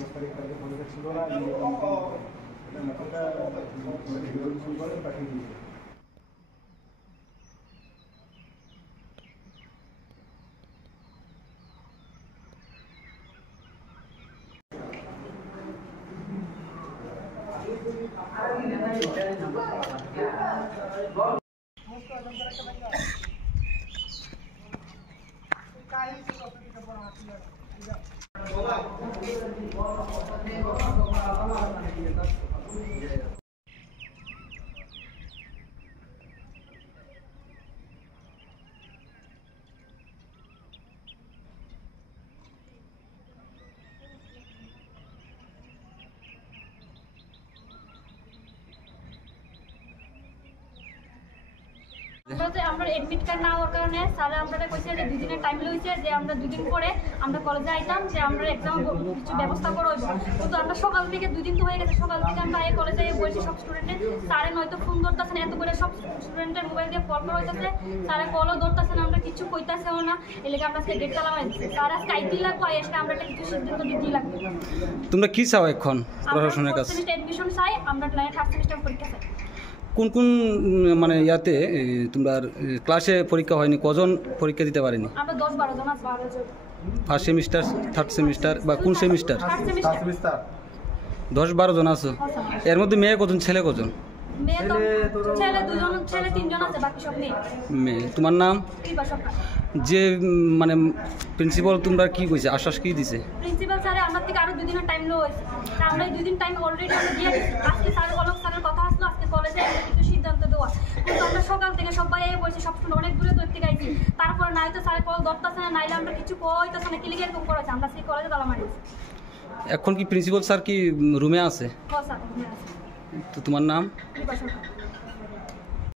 10 তারিখ তারিখে পরীক্ষা ছিল না, এটা মেথডটা করে পাঠিয়ে দিয়েছে। আমরা এডমিট কার্ড না হওয়ার কারণে স্যার আমরা কইছে যে 2 দিনের টাইম লইছে, যে আমরা 2 দিন পরে আমরা কলেজে আইতাম, যে আমরা এক্সাম কিছু ব্যবস্থা করব। কিন্তু আমরা সকাল থেকে 2 দিন তো হয়ে গেছে, সকাল থেকে আমরা এই কলেজে বসে সব স্টুডেন্টে স্যারে নয়তো ফোন ধরতেছেন, এত করে সব স্টুডেন্টের মোবাইল দিয়ে কল করা হইতেছে, স্যারে কলও ধরতেছেন, আমরা কিছু কইতাছেও না। এই লেগে আমরা আজকে গেট তালা মারি দিচ্ছি। স্যার আজকে আইতে লাগবে, আজকে আমরা একটা কিছু সিদ্ধান্ত নিতে লাগবে। তোমরা কি চাও এখন প্রশাসনের কাছে? আমরা এডমিশন চাই, আমরা 3rd সেমিস্টার পরীক্ষা চাই। কোন কোন মানে ইয়াতে তোমরা ক্লাসে পরীক্ষা হয়নি, কজন পরীক্ষা দিতে পারেনি? আমরা 10-12 জন আছি। 12 জন। ফার্স্ট সেমিস্টার, থার্ড সেমিস্টার বা কোন সেমিস্টার? Third semester. 10-12 জন আছো। এর মধ্যে মেয়ে কজন, ছেলে কজন? মেয়ে তো ছেলে 2 জন, ছেলে 3 জন আছে, বাকি সব মেয়ে। মেয়ে। তোমার নাম? কৃপা সরকার। যে মানে প্রিন্সিপাল তোমরা কি কইছে, আশ্বাস কি দিছে? প্রিন্সিপাল স্যারে আমার থেকে আরো 2 দিনের টাইম লইছে। আমরা 2 দিন টাইম অলরেডি আমরা দিয়ে দিছি। আজকে স্যার অলক স্যারের কথা আসলো, আজকে কলেজে আমরা কিছু সিদ্ধান্ত দেওয়া। কিন্তু আমরা সকাল থেকে সবাই এই বসে সব শুনে অনেক দূরে দূর থেকে আইছি। তারপরে নাই তো স্যারে কল ধরতেছে না, নাইলে আমরা কিছু কইতাছে না, কি লিগে এরকম করেছে। আমরা সেই কলেজে তালা মারিছি। এখন কি প্রিন্সিপাল স্যার কি রুমে আছে? হ্যাঁ স্যার। তো তোমার নাম? কৃপা সরকার।